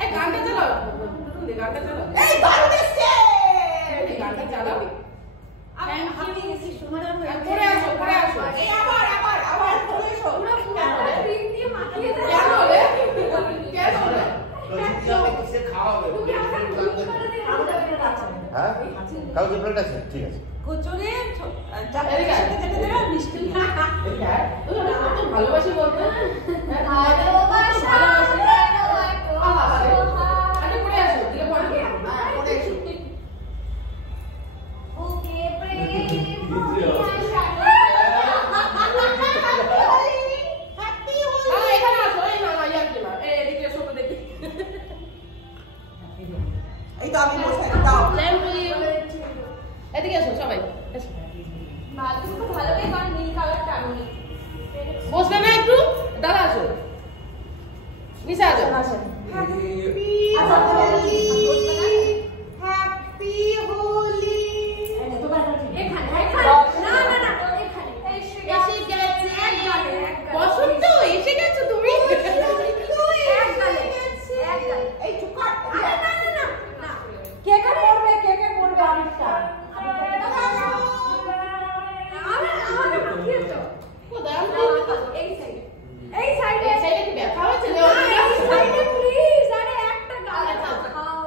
এই গানটা চালাও গানটা চালাও এই দারুণ এসছে এই গানটা চালাও থ্যাংক ইউ কি সুন্দর হয়েছে পরে আসো এই আবার চলে এসো পুরো ক্রিম দিয়ে মাখিয়ে দাও কেন রে কেন রে তুমি কিসে খাওয়াবে হ্যাঁ কাল যে প্লেট আছে ঠিক আছে কচুরি চাপের সাথে কেটে দেবে মিষ্টি এটা তুই কত ভালোবাসি বলতো ভালোবাসি আরে পড়ে আসো দিলে পড়ে এসো ওকে প্রেম হ্যাপি হোলি এখানে আসো এই না ইয়াকে না এদিকে এসো দেখি এই তো আমি বসে দাও এদিকে এসো সবাই এসো ভালো ভালোই কারণ নীল কালারটা আমি বসবে না একটু দাঁড়া আসো নিচে আসো হ্যাপি হোলি এখানে না না না এখানে এসে গেছে এক গালে বসুন তো এসে গেছো তুমি এক গালে এই চুকার আরে না না না না কেকে পড়বে আরেকটা এই সাইডে কি ব্যথা হচ্ছে এই সাইডে প্লিজ আরে একটা গাল খাও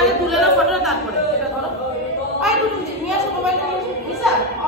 আগে তুলে নাও ফটোটা তারপরে এটা ধরো আর একটু নিয়ে আসো মোবাইলটা নিয়ে আসো